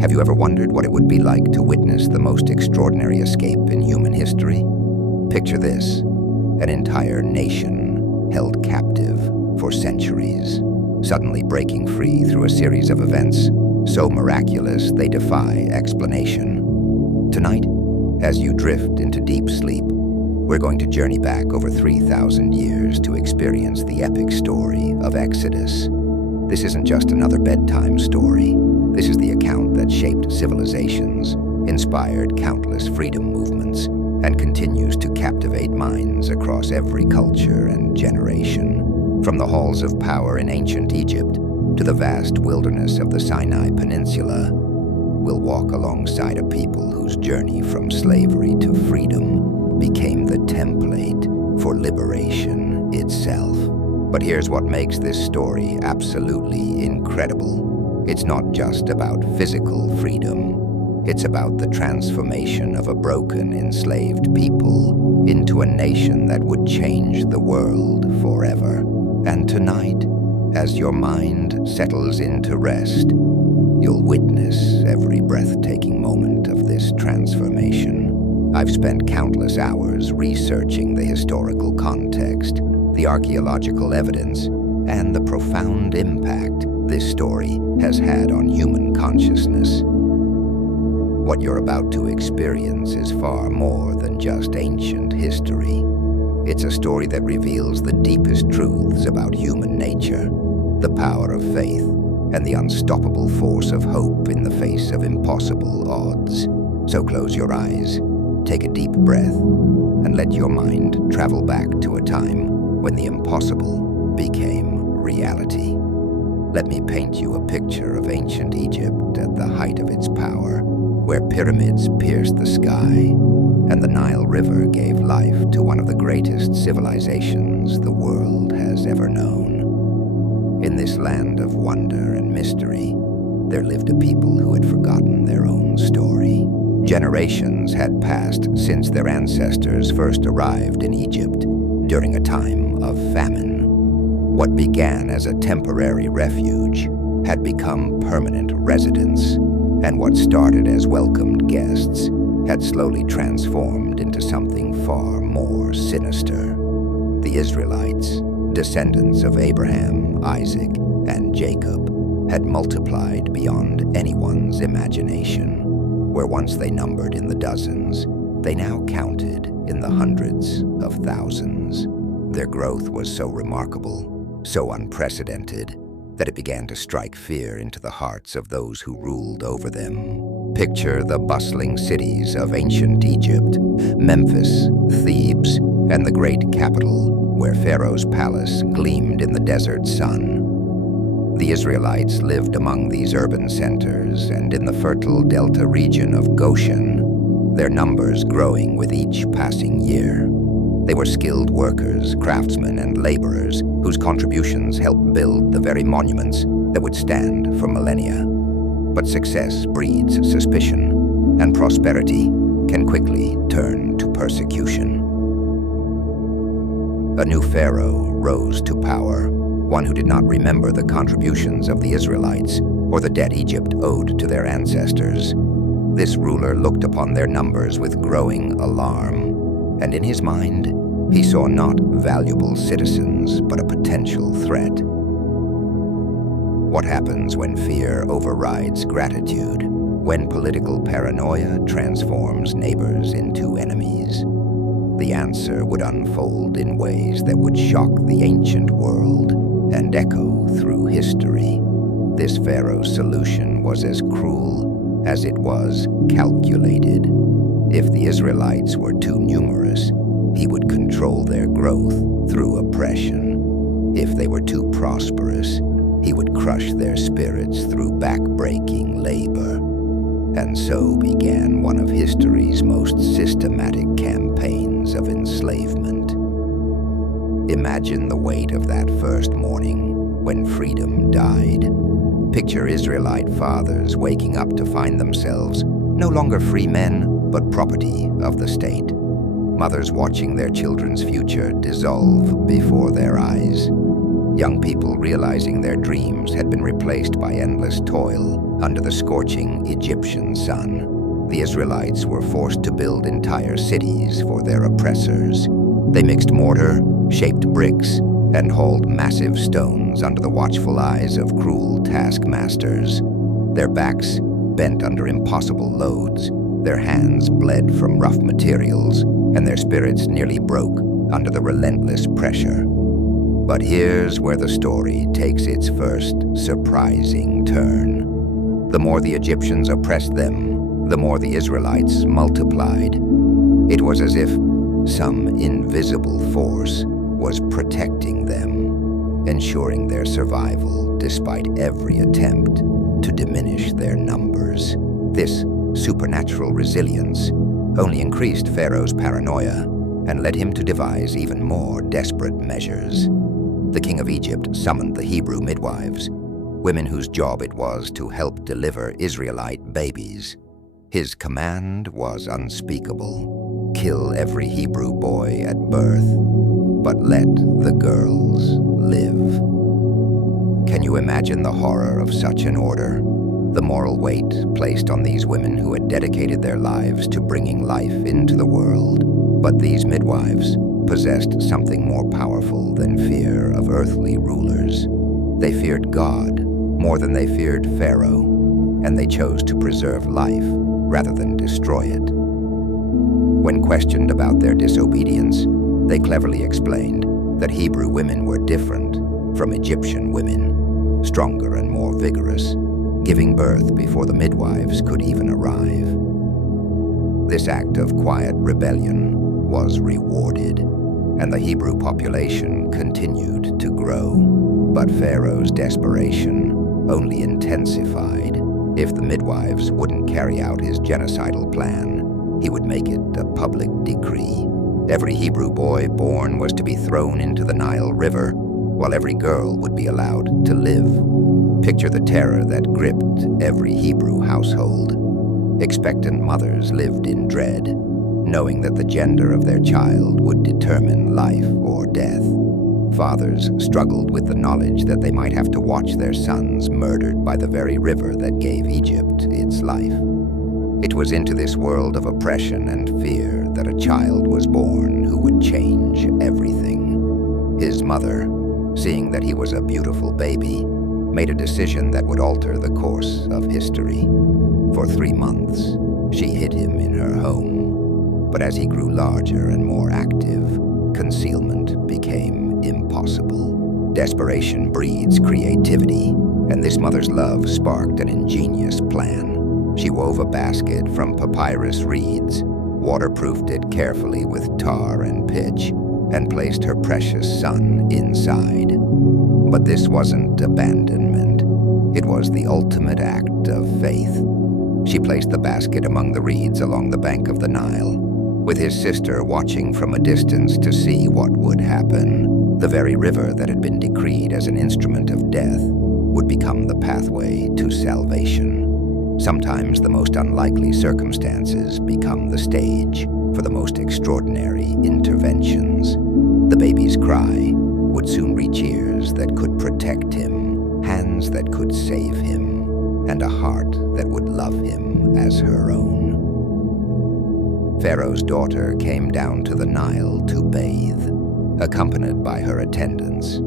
Have you ever wondered what it would be like to witness the most extraordinary escape in human history? Picture this: an entire nation held captive for centuries, suddenly breaking free through a series of events so miraculous they defy explanation. Tonight, as you drift into deep sleep, we're going to journey back over 3,000 years to experience the epic story of Exodus. This isn't just another bedtime story. This is the account that shaped civilizations, inspired countless freedom movements, and continues to captivate minds across every culture and generation. From the halls of power in ancient Egypt to the vast wilderness of the Sinai Peninsula, we'll walk alongside a people whose journey from slavery to freedom became the template for liberation itself. But here's what makes this story absolutely incredible. It's not just about physical freedom. It's about the transformation of a broken, enslaved people into a nation that would change the world forever. And tonight, as your mind settles into rest, you'll witness every breathtaking moment of this transformation. I've spent countless hours researching the historical context, the archaeological evidence, and the profound impact this story has had on human consciousness. What you're about to experience is far more than just ancient history. It's a story that reveals the deepest truths about human nature, the power of faith, and the unstoppable force of hope in the face of impossible odds. So close your eyes, take a deep breath, and let your mind travel back to a time when the impossible became reality. Let me paint you a picture of ancient Egypt at the height of its power, where pyramids pierced the sky and the Nile River gave life to one of the greatest civilizations the world has ever known. In this land of wonder and mystery, there lived a people who had forgotten their own story. Generations had passed since their ancestors first arrived in Egypt during a time of famine. What began as a temporary refuge had become permanent residence, and what started as welcomed guests had slowly transformed into something far more sinister. The Israelites, descendants of Abraham, Isaac, and Jacob, had multiplied beyond anyone's imagination. Where once they numbered in the dozens, they now counted in the hundreds of thousands. Their growth was so remarkable, so unprecedented, that it began to strike fear into the hearts of those who ruled over them. Picture the bustling cities of ancient Egypt, Memphis, Thebes, and the great capital where Pharaoh's palace gleamed in the desert sun. The Israelites lived among these urban centers, and in the fertile delta region of Goshen, their numbers growing with each passing year. They were skilled workers, craftsmen, and laborers whose contributions helped build the very monuments that would stand for millennia. But success breeds suspicion, and prosperity can quickly turn to persecution. A new Pharaoh rose to power, one who did not remember the contributions of the Israelites or the debt Egypt owed to their ancestors. This ruler looked upon their numbers with growing alarm, and in his mind, he saw not valuable citizens, but a potential threat. What happens when fear overrides gratitude? When political paranoia transforms neighbors into enemies? The answer would unfold in ways that would shock the ancient world and echo through history. This Pharaoh's solution was as cruel as it was calculated. If the Israelites were too numerous, he would control their growth through oppression. If they were too prosperous, he would crush their spirits through back-breaking labor. And so began one of history's most systematic campaigns of enslavement. Imagine the weight of that first morning when freedom died. Picture Israelite fathers waking up to find themselves no longer free men, but property of the state. Mothers watching their children's future dissolve before their eyes. young people realizing their dreams had been replaced by endless toil under the scorching Egyptian sun. The Israelites were forced to build entire cities for their oppressors. They mixed mortar, shaped bricks, and hauled massive stones under the watchful eyes of cruel taskmasters. Their backs bent under impossible loads, their hands bled from rough materials, and their spirits nearly broke under the relentless pressure. But here's where the story takes its first surprising turn. The more the Egyptians oppressed them, the more the Israelites multiplied. It was as if some invisible force was protecting them, ensuring their survival despite every attempt to diminish their numbers. This supernatural resilience only increased Pharaoh's paranoia and led him to devise even more desperate measures. The king of Egypt summoned the Hebrew midwives, women whose job it was to help deliver Israelite babies. His command was unspeakable: kill every Hebrew boy at birth, but let the girls live. Can you imagine the horror of such an order? The moral weight placed on these women who had dedicated their lives to bringing life into the world. But these midwives possessed something more powerful than fear of earthly rulers. They feared God more than they feared Pharaoh, and they chose to preserve life rather than destroy it. When questioned about their disobedience, they cleverly explained that Hebrew women were different from Egyptian women, stronger and more vigorous, giving birth before the midwives could even arrive. This act of quiet rebellion was rewarded, and the Hebrew population continued to grow. But Pharaoh's desperation only intensified. If the midwives wouldn't carry out his genocidal plan, he would make it a public decree. Every Hebrew boy born was to be thrown into the Nile River, while every girl would be allowed to live. Picture the terror that gripped every Hebrew household. Expectant mothers lived in dread, knowing that the gender of their child would determine life or death. Fathers struggled with the knowledge that they might have to watch their sons murdered by the very river that gave Egypt its life. It was into this world of oppression and fear that a child was born who would change everything. His mother, seeing that he was a beautiful baby, made a decision that would alter the course of history. For 3 months, she hid him in her home. But as he grew larger and more active, concealment became impossible. Desperation breeds creativity, and this mother's love sparked an ingenious plan. She wove a basket from papyrus reeds, waterproofed it carefully with tar and pitch, and placed her precious son inside. But this wasn't abandonment. It was the ultimate act of faith. She placed the basket among the reeds along the bank of the Nile, with his sister watching from a distance to see what would happen. The very river that had been decreed as an instrument of death would become the pathway to salvation. Sometimes the most unlikely circumstances become the stage for the most extraordinary interventions. The baby's cry would soon reach ears that could protect him, hands that could save him, and a heart that would love him as her own. Pharaoh's daughter came down to the Nile to bathe, accompanied by her attendants.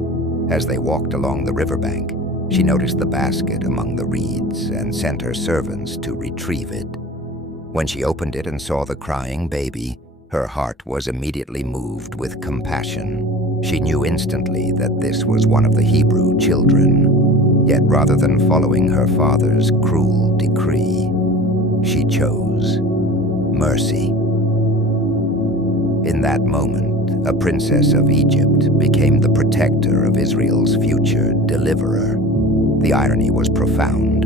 As they walked along the riverbank, she noticed the basket among the reeds and sent her servants to retrieve it. When she opened it and saw the crying baby, her heart was immediately moved with compassion. She knew instantly that this was one of the Hebrew children. Yet rather than following her father's cruel decree, she chose mercy. In that moment, a princess of Egypt became the protector of Israel's future deliverer. The irony was profound.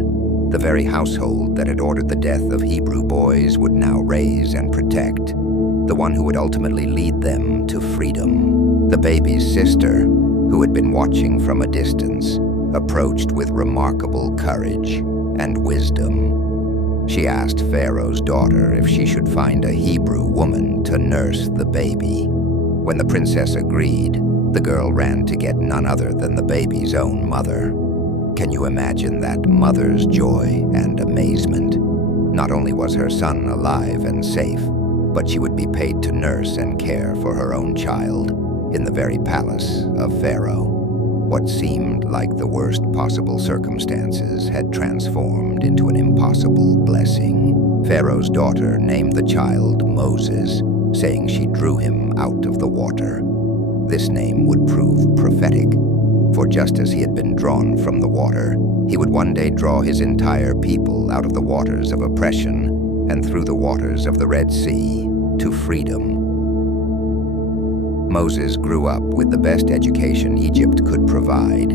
The very household that had ordered the death of Hebrew boys would now raise and protect the one who would ultimately lead them to freedom. The baby's sister, who had been watching from a distance, approached with remarkable courage and wisdom. She asked Pharaoh's daughter if she should find a Hebrew woman to nurse the baby. When the princess agreed, The girl ran to get none other than the baby's own mother. Can you imagine that mother's joy and amazement? Not only was her son alive and safe, but she would be paid to nurse and care for her own child in the very palace of Pharaoh. What seemed like the worst possible circumstances had transformed into an impossible blessing. Pharaoh's daughter named the child Moses, saying she drew him out of the water. This name would prove prophetic, for just as he had been drawn from the water, he would one day draw his entire people out of the waters of oppression and through the waters of the Red Sea to freedom. Moses grew up with the best education Egypt could provide,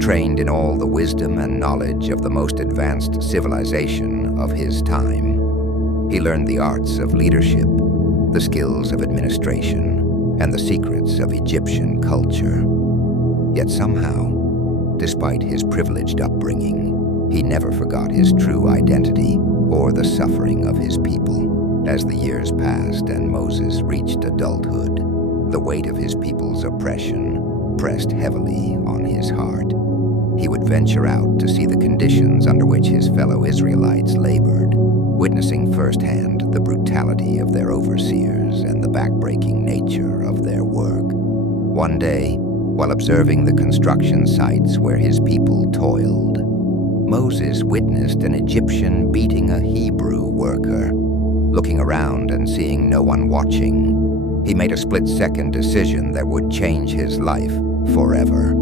trained in all the wisdom and knowledge of the most advanced civilization of his time. He learned the arts of leadership, the skills of administration, and the secrets of Egyptian culture. Yet somehow, despite his privileged upbringing, he never forgot his true identity or the suffering of his people. As the years passed and Moses reached adulthood, the weight of his people's oppression pressed heavily on his heart. He would venture out to see the conditions under which his fellow Israelites labored, witnessing firsthand the brutality of their overseers and the backbreaking nature of their work. One day, while observing the construction sites where his people toiled, Moses witnessed an Egyptian beating a Hebrew worker. Looking around and seeing no one watching, he made a split-second decision that would change his life forever.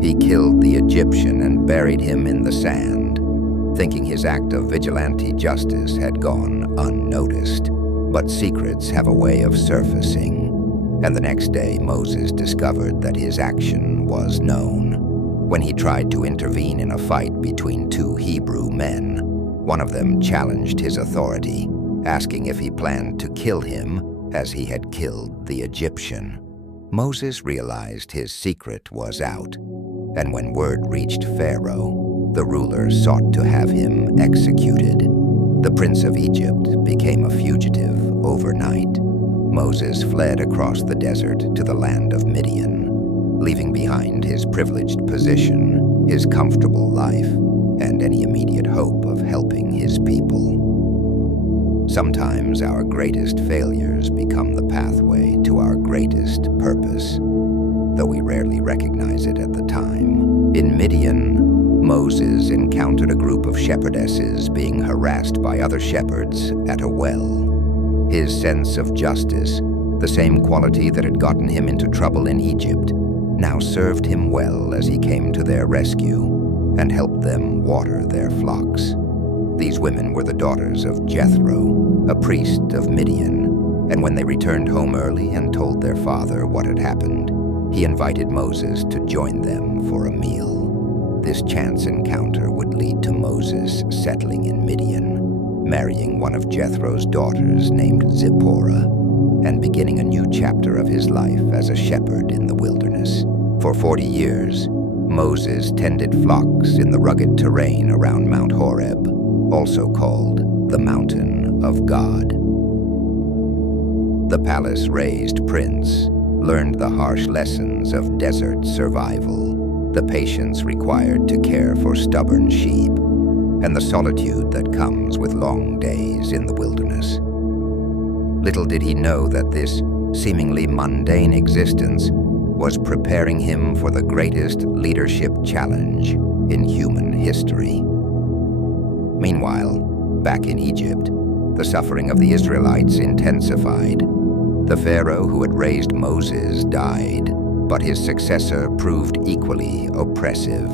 He killed the Egyptian and buried him in the sand, thinking his act of vigilante justice had gone unnoticed. But secrets have a way of surfacing, and the next day Moses discovered that his action was known. When he tried to intervene in a fight between two Hebrew men, one of them challenged his authority, asking if he planned to kill him as he had killed the Egyptian. Moses realized his secret was out, and when word reached Pharaoh, the ruler sought to have him executed. The prince of Egypt became a fugitive overnight. Moses fled across the desert to the land of Midian, leaving behind his privileged position, his comfortable life, and any immediate hope of helping his people. Sometimes our greatest failures become the pathway to our greatest purpose, though we rarely recognize it at the time. In Midian, Moses encountered a group of shepherdesses being harassed by other shepherds at a well. His sense of justice, the same quality that had gotten him into trouble in Egypt, now served him well as he came to their rescue and helped them water their flocks. These women were the daughters of Jethro, a priest of Midian, and when they returned home early and told their father what had happened, he invited Moses to join them for a meal. This chance encounter would lead to Moses settling in Midian, marrying one of Jethro's daughters named Zipporah, and beginning a new chapter of his life as a shepherd in the wilderness. For 40 years, Moses tended flocks in the rugged terrain around Mount Horeb, also called the Mountain of God. The palace-raised prince learned the harsh lessons of desert survival, the patience required to care for stubborn sheep, and the solitude that comes with long days in the wilderness. Little did he know that this seemingly mundane existence was preparing him for the greatest leadership challenge in human history. Meanwhile, back in Egypt, the suffering of the Israelites intensified. The Pharaoh who had raised Moses died, but his successor proved equally oppressive.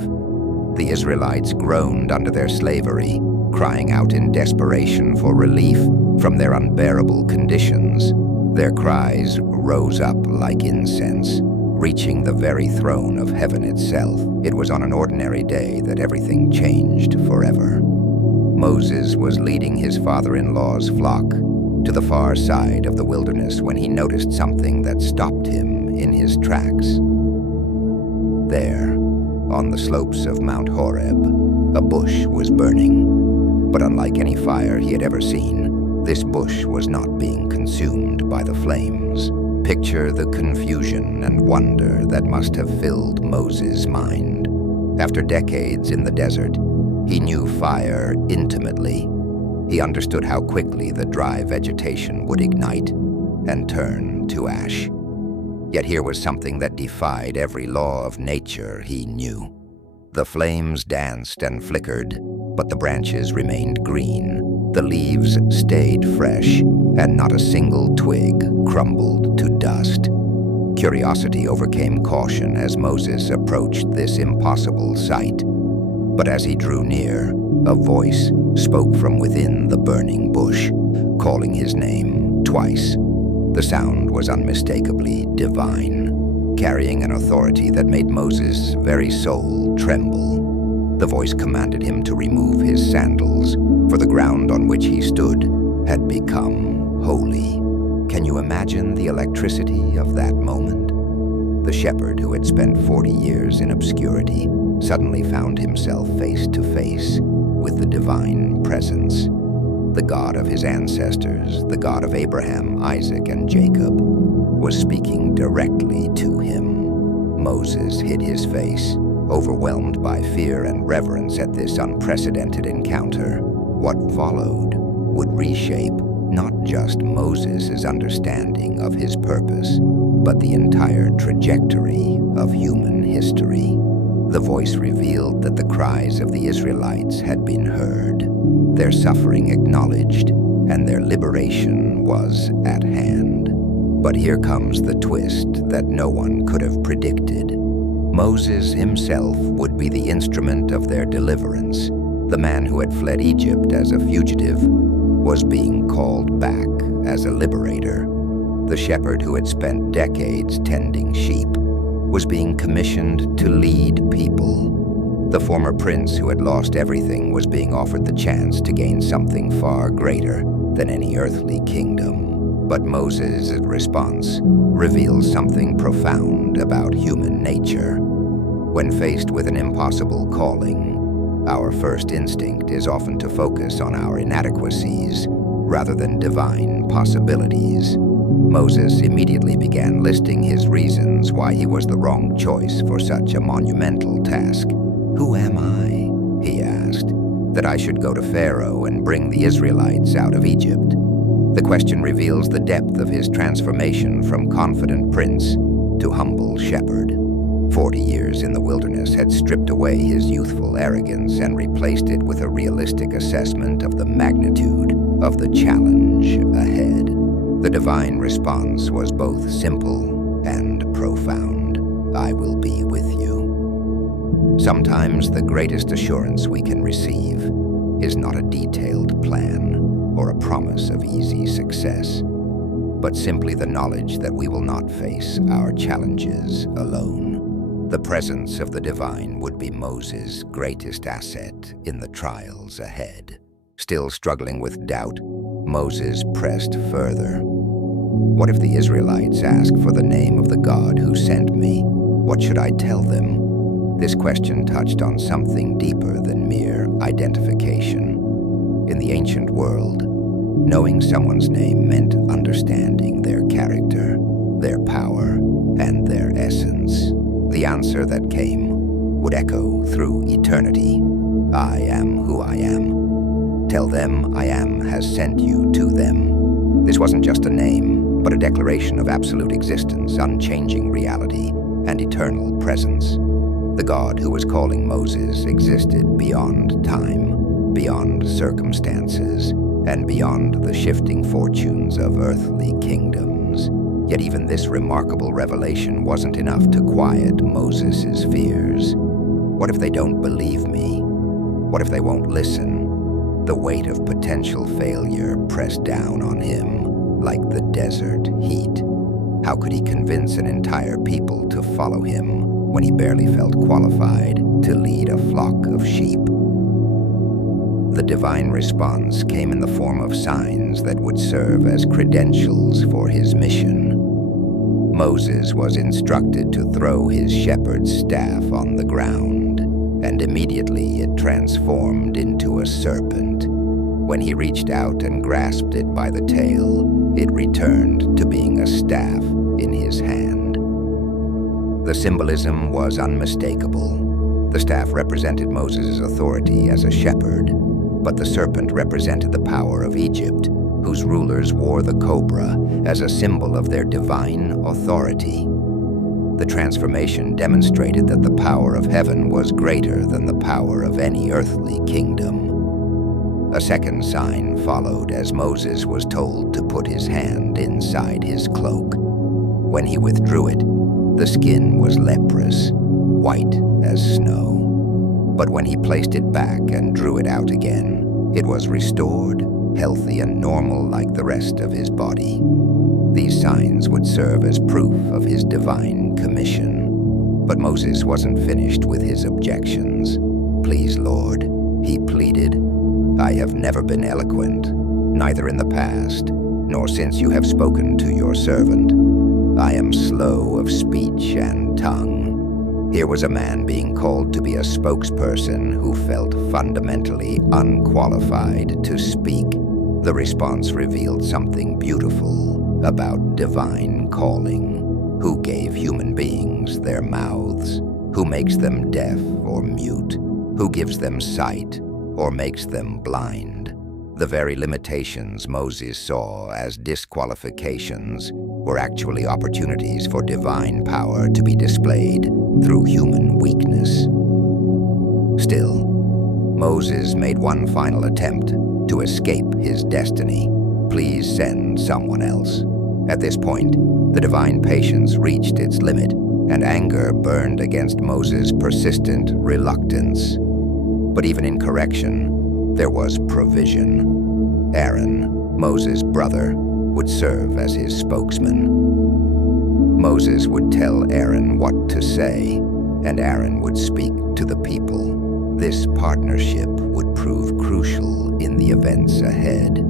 The Israelites groaned under their slavery, crying out in desperation for relief from their unbearable conditions. Their cries rose up like incense, reaching the very throne of heaven itself. It was on an ordinary day that everything changed forever. Moses was leading his father-in-law's flock to the far side of the wilderness when he noticed something that stopped him in his tracks. There, on the slopes of Mount Horeb, a bush was burning. But unlike any fire he had ever seen, this bush was not being consumed by the flames. Picture the confusion and wonder that must have filled Moses' mind. After decades in the desert, he knew fire intimately. He understood how quickly the dry vegetation would ignite and turn to ash. Yet here was something that defied every law of nature he knew. The flames danced and flickered, but the branches remained green. The leaves stayed fresh, and not a single twig crumbled to dust. Curiosity overcame caution as Moses approached this impossible sight. But as he drew near, a voice spoke from within the burning bush, calling his name twice. The sound was unmistakably divine, carrying an authority that made Moses' very soul tremble. The voice commanded him to remove his sandals, for the ground on which he stood had become holy. Can you imagine the electricity of that moment? The shepherd who had spent 40 years in obscurity suddenly found himself face to face with the divine presence. The God of his ancestors, the God of Abraham, Isaac, and Jacob, was speaking directly to him. Moses hid his face, overwhelmed by fear and reverence at this unprecedented encounter. What followed would reshape not just Moses' understanding of his purpose, but the entire trajectory of human history. The voice revealed that the cries of the Israelites had been heard, their suffering acknowledged, and their liberation was at hand. But here comes the twist that no one could have predicted. Moses himself would be the instrument of their deliverance. The man who had fled Egypt as a fugitive was being called back as a liberator. The shepherd who had spent decades tending sheep was being commissioned to lead people. The former prince who had lost everything was being offered the chance to gain something far greater than any earthly kingdom. But Moses' response reveals something profound about human nature. When faced with an impossible calling, our first instinct is often to focus on our inadequacies rather than divine possibilities. Moses immediately began listing his reasons why he was the wrong choice for such a monumental task. "Who am I?" he asked, "that I should go to Pharaoh and bring the Israelites out of Egypt?" The question reveals the depth of his transformation from confident prince to humble shepherd. 40 years in the wilderness had stripped away his youthful arrogance and replaced it with a realistic assessment of the magnitude of the challenge ahead. The divine response was both simple and profound. "I will be with you." Sometimes the greatest assurance we can receive is not a detailed plan or a promise of easy success, but simply the knowledge that we will not face our challenges alone. The presence of the divine would be Moses' greatest asset in the trials ahead. Still struggling with doubt, Moses pressed further. "What if the Israelites ask for the name of the God who sent me? What should I tell them?" This question touched on something deeper than mere identification. In the ancient world, knowing someone's name meant understanding their character, their power, and their essence. The answer that came would echo through eternity. "I am who I am. Tell them I am has sent you to them." This wasn't just a name, but a declaration of absolute existence, unchanging reality, and eternal presence. The God who was calling Moses existed beyond time, beyond circumstances, and beyond the shifting fortunes of earthly kingdoms. Yet even this remarkable revelation wasn't enough to quiet Moses' fears. What if they don't believe me? What if they won't listen? The weight of potential failure pressed down on him like the desert heat. How could he convince an entire people to follow him when he barely felt qualified to lead a flock of sheep? The divine response came in the form of signs that would serve as credentials for his mission. Moses was instructed to throw his shepherd's staff on the ground, and immediately it transformed into a serpent. When he reached out and grasped it by the tail, it returned to being a staff in his hand. The symbolism was unmistakable. The staff represented Moses' authority as a shepherd, but the serpent represented the power of Egypt, whose rulers wore the cobra as a symbol of their divine authority. The transformation demonstrated that the power of heaven was greater than the power of any earthly kingdom. A second sign followed as Moses was told to put his hand inside his cloak. When he withdrew it, the skin was leprous, white as snow. But when he placed it back and drew it out again, it was restored, healthy and normal like the rest of his body. These signs would serve as proof of his divine commission. But Moses wasn't finished with his objections. "Please, Lord," he pleaded, "I have never been eloquent, neither in the past, nor since you have spoken to your servant. I am slow of speech and tongue." Here was a man being called to be a spokesperson who felt fundamentally unqualified to speak. The response revealed something beautiful about divine calling. Who gave human beings their mouths? Who makes them deaf or mute? Who gives them sight or makes them blind? The very limitations Moses saw as disqualifications were actually opportunities for divine power to be displayed through human weakness. Still, Moses made one final attempt to escape his destiny. "Please send someone else." At this point, the divine patience reached its limit, and anger burned against Moses' persistent reluctance. But even in correction, there was provision. Aaron, Moses' brother, would serve as his spokesman. Moses would tell Aaron what to say, and Aaron would speak to the people. This partnership would prove crucial in the events ahead.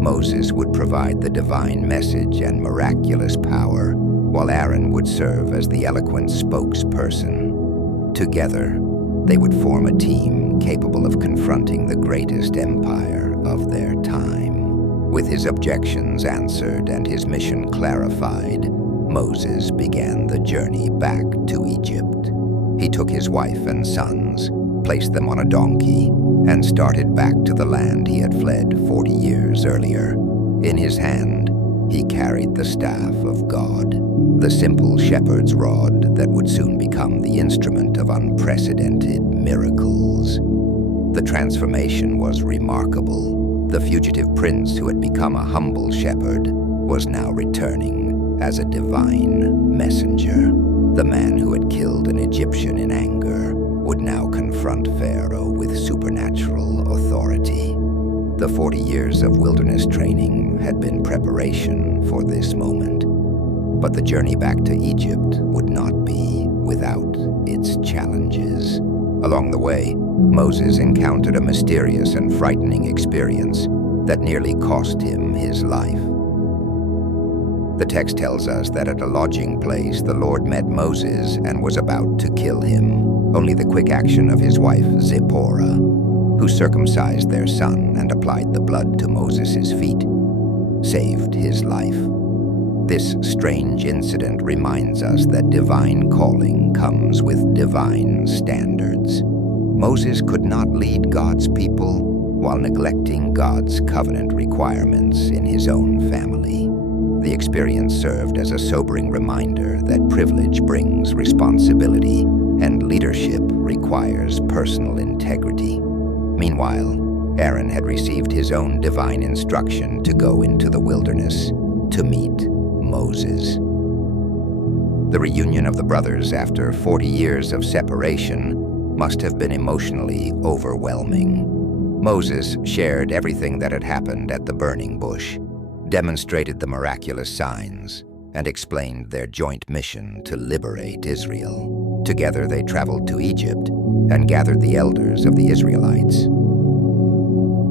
Moses would provide the divine message and miraculous power, while Aaron would serve as the eloquent spokesperson. Together, they would form a team capable of confronting the greatest empire of their time. With his objections answered and his mission clarified, Moses began the journey back to Egypt. He took his wife and sons, placed them on a donkey, and started back to the land he had fled 40 years earlier. In his hand, he carried the staff of God, the simple shepherd's rod that would soon become the instrument of unprecedented miracles. The transformation was remarkable. The fugitive prince who had become a humble shepherd was now returning as a divine messenger. The man who had killed an Egyptian in anger would now confront Pharaoh with supernatural authority. The 40 years of wilderness training had been preparation for this moment. But the journey back to Egypt would not be without its challenges. Along the way, Moses encountered a mysterious and frightening experience that nearly cost him his life. The text tells us that at a lodging place, the Lord met Moses and was about to kill him. Only the quick action of his wife, Zipporah, who circumcised their son and applied the blood to Moses' feet, saved his life. This strange incident reminds us that divine calling comes with divine standards. Moses could not lead God's people while neglecting God's covenant requirements in his own family. The experience served as a sobering reminder that privilege brings responsibility and leadership requires personal integrity. Meanwhile, Aaron had received his own divine instruction to go into the wilderness to meet Moses. The reunion of the brothers after 40 years of separation must have been emotionally overwhelming. Moses shared everything that had happened at the burning bush, demonstrated the miraculous signs, and explained their joint mission to liberate Israel. Together they traveled to Egypt and gathered the elders of the Israelites.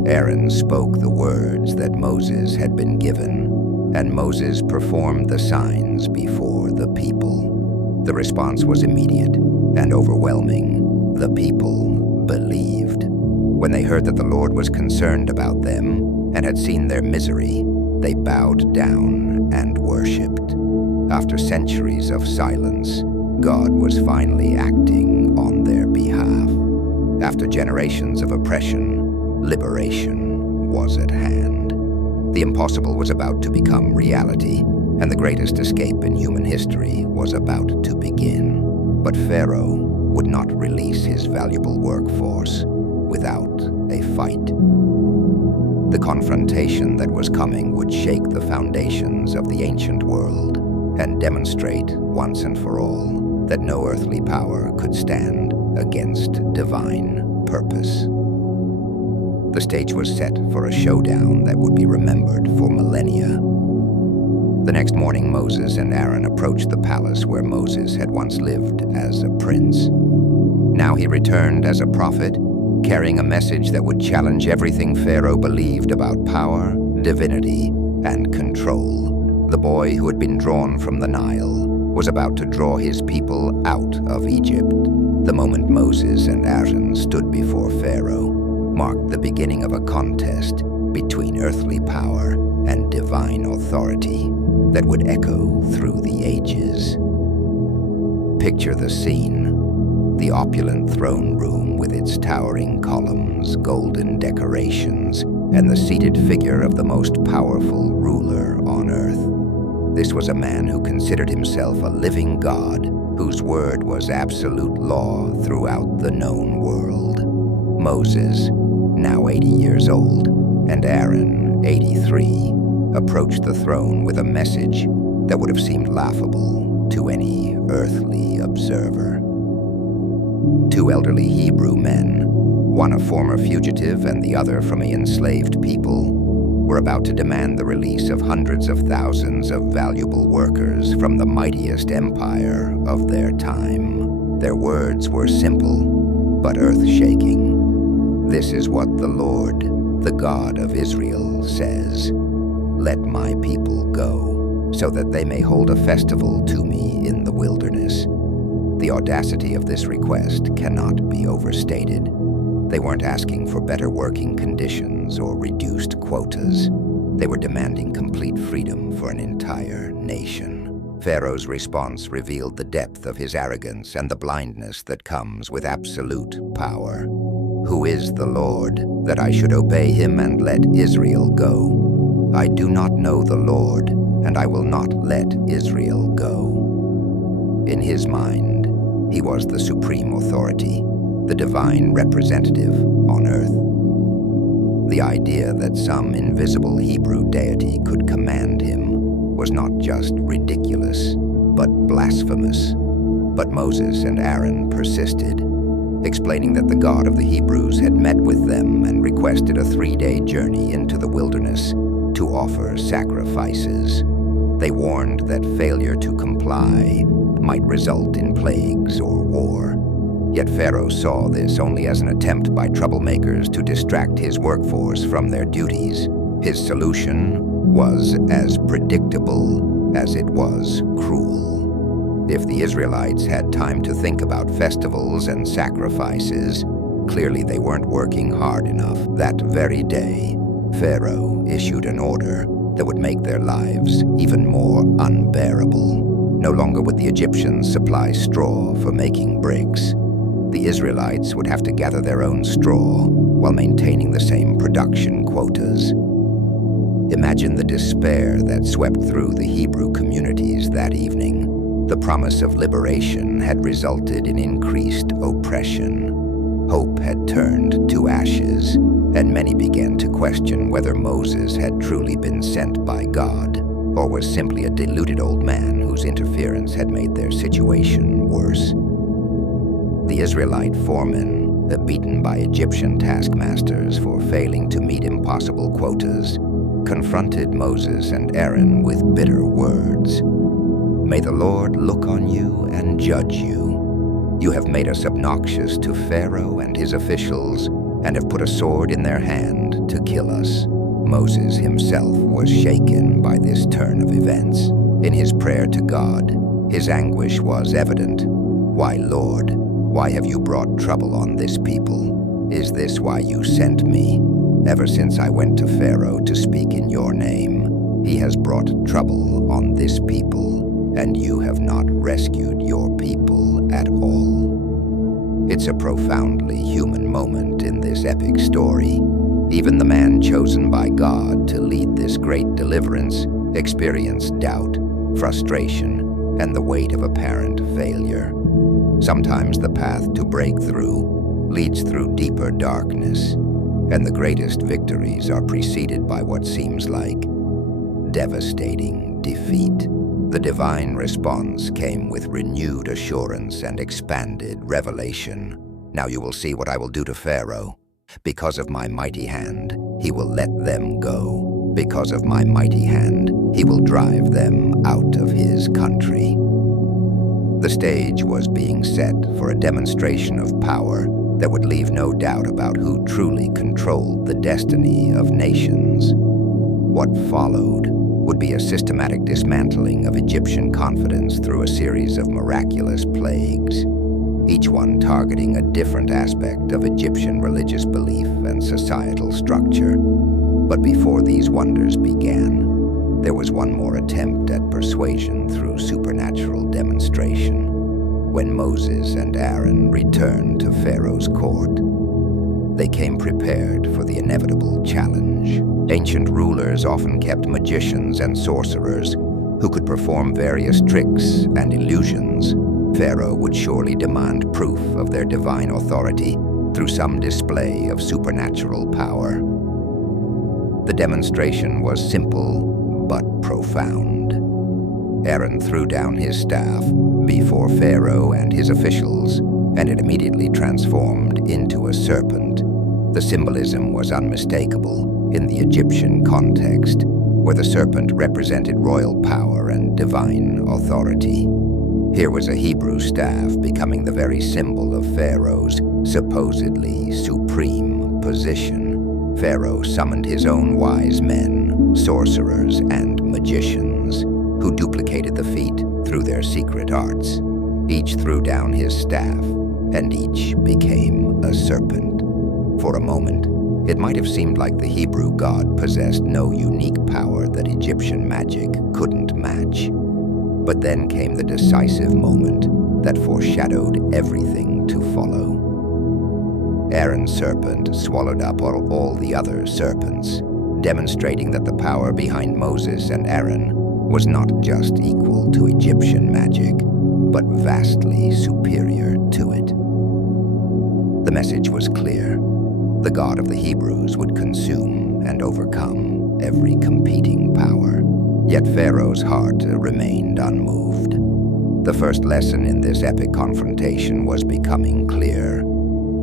Aaron spoke the words that Moses had been given, and Moses performed the signs before the people. The response was immediate and overwhelming. The people believed. When they heard that the Lord was concerned about them and had seen their misery, they bowed down and worshipped. After centuries of silence, God was finally acting on their behalf. After generations of oppression, liberation was at hand. The impossible was about to become reality, and the greatest escape in human history was about to begin. But Pharaoh would not release his valuable workforce without a fight. The confrontation that was coming would shake the foundations of the ancient world and demonstrate once and for all that no earthly power could stand against divine purpose. The stage was set for a showdown that would be remembered for millennia. The next morning, Moses and Aaron approached the palace where Moses had once lived as a prince. Now he returned as a prophet, carrying a message that would challenge everything Pharaoh believed about power, divinity, and control. The boy who had been drawn from the Nile was about to draw his people out of Egypt. The moment Moses and Aaron stood before Pharaoh marked the beginning of a contest between earthly power and divine authority that would echo through the ages. Picture the scene. The opulent throne room with its towering columns, golden decorations, and the seated figure of the most powerful ruler on earth. This was a man who considered himself a living God, whose word was absolute law throughout the known world. Moses, now 80 years old, and Aaron, 83, approached the throne with a message that would have seemed laughable to any earthly observer. Two elderly Hebrew men, one a former fugitive and the other from an enslaved people, were about to demand the release of hundreds of thousands of valuable workers from the mightiest empire of their time. Their words were simple, but earth-shaking. This is what the Lord, the God of Israel, says: "Let my people go, so that they may hold a festival to me in the wilderness." The audacity of this request cannot be overstated. They weren't asking for better working conditions or reduced quotas. They were demanding complete freedom for an entire nation. Pharaoh's response revealed the depth of his arrogance and the blindness that comes with absolute power. "Who is the Lord, that I should obey him and let Israel go? I do not know the Lord, and I will not let Israel go." In his mind, he was the supreme authority, the divine representative on earth. The idea that some invisible Hebrew deity could command him was not just ridiculous, but blasphemous. But Moses and Aaron persisted, explaining that the God of the Hebrews had met with them and requested a 3-day journey into the wilderness to offer sacrifices. They warned that failure to comply might result in plagues or war. Yet Pharaoh saw this only as an attempt by troublemakers to distract his workforce from their duties. His solution was as predictable as it was cruel. If the Israelites had time to think about festivals and sacrifices, clearly they weren't working hard enough. That very day, Pharaoh issued an order that would make their lives even more unbearable. No longer would the Egyptians supply straw for making bricks. The Israelites would have to gather their own straw while maintaining the same production quotas. Imagine the despair that swept through the Hebrew communities that evening. The promise of liberation had resulted in increased oppression. Hope had turned to ashes, and many began to question whether Moses had truly been sent by God, or was simply a deluded old man whose interference had made their situation worse. The Israelite foremen, beaten by Egyptian taskmasters for failing to meet impossible quotas, confronted Moses and Aaron with bitter words. "May the Lord look on you and judge you. You have made us obnoxious to Pharaoh and his officials, and have put a sword in their hand to kill us." Moses himself was shaken by this turn of events. In his prayer to God, his anguish was evident. "Why, Lord, why have you brought trouble on this people? Is this why you sent me? Ever since I went to Pharaoh to speak in your name, he has brought trouble on this people, and you have not rescued your people at all. It's a profoundly human moment in this epic story. Even the man chosen by God to lead this great deliverance experienced doubt, frustration, and the weight of apparent failure. Sometimes the path to breakthrough leads through deeper darkness, and the greatest victories are preceded by what seems like devastating defeat. The divine response came with renewed assurance and expanded revelation. Now you will see what I will do to Pharaoh. Because of my mighty hand, he will let them go. Because of my mighty hand, he will drive them out of his country. The stage was being set for a demonstration of power that would leave no doubt about who truly controlled the destiny of nations. What followed would be a systematic dismantling of Egyptian confidence through a series of miraculous plagues, each one targeting a different aspect of Egyptian religious belief and societal structure. But before these wonders began, there was one more attempt at persuasion through supernatural demonstration. When Moses and Aaron returned to Pharaoh's court, they came prepared for the inevitable challenge. Ancient rulers often kept magicians and sorcerers who could perform various tricks and illusions. Pharaoh would surely demand proof of their divine authority through some display of supernatural power. The demonstration was simple but profound. Aaron threw down his staff before Pharaoh and his officials, and it immediately transformed into a serpent. The symbolism was unmistakable in the Egyptian context, where the serpent represented royal power and divine authority. Here was a Hebrew staff becoming the very symbol of Pharaoh's supposedly supreme position. Pharaoh summoned his own wise men, sorcerers, and magicians, who duplicated the feat through their secret arts. Each threw down his staff, and each became a serpent. For a moment, it might have seemed like the Hebrew god possessed no unique power that Egyptian magic couldn't match. But then came the decisive moment that foreshadowed everything to follow. Aaron's serpent swallowed up all the other serpents, demonstrating that the power behind Moses and Aaron was not just equal to Egyptian magic, but vastly superior to it. The message was clear. The God of the Hebrews would consume and overcome every competing power. Yet Pharaoh's heart remained unmoved. The first lesson in this epic confrontation was becoming clear.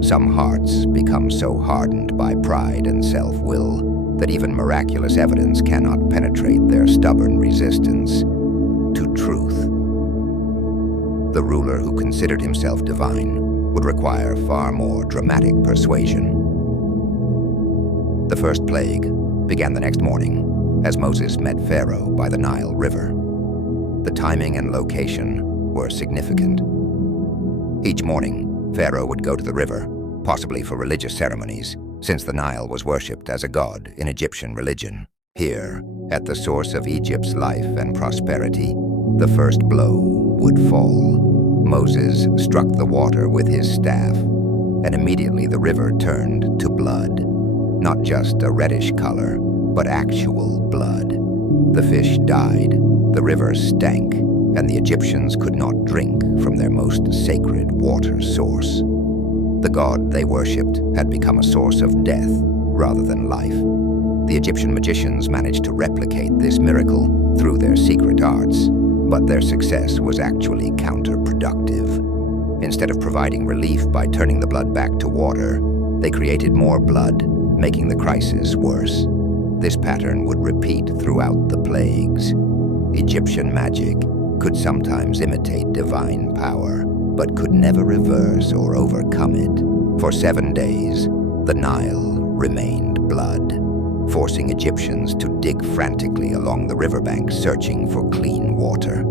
Some hearts become so hardened by pride and self-will that even miraculous evidence cannot penetrate their stubborn resistance to truth. The ruler who considered himself divine would require far more dramatic persuasion. The first plague began the next morning as Moses met Pharaoh by the Nile River. The timing and location were significant. Each morning, Pharaoh would go to the river, possibly for religious ceremonies, since the Nile was worshipped as a god in Egyptian religion. Here, at the source of Egypt's life and prosperity, the first blow would fall. Moses struck the water with his staff, and immediately the river turned to blood. Not just a reddish color, but actual blood. The fish died, the river stank, and the Egyptians could not drink from their most sacred water source. The god they worshipped had become a source of death rather than life. The Egyptian magicians managed to replicate this miracle through their secret arts, but their success was actually counterproductive. Instead of providing relief by turning the blood back to water, they created more blood, making the crisis worse. This pattern would repeat throughout the plagues. Egyptian magic could sometimes imitate divine power, but could never reverse or overcome it. For 7 days, the Nile remained blood, forcing Egyptians to dig frantically along the riverbank searching for clean water.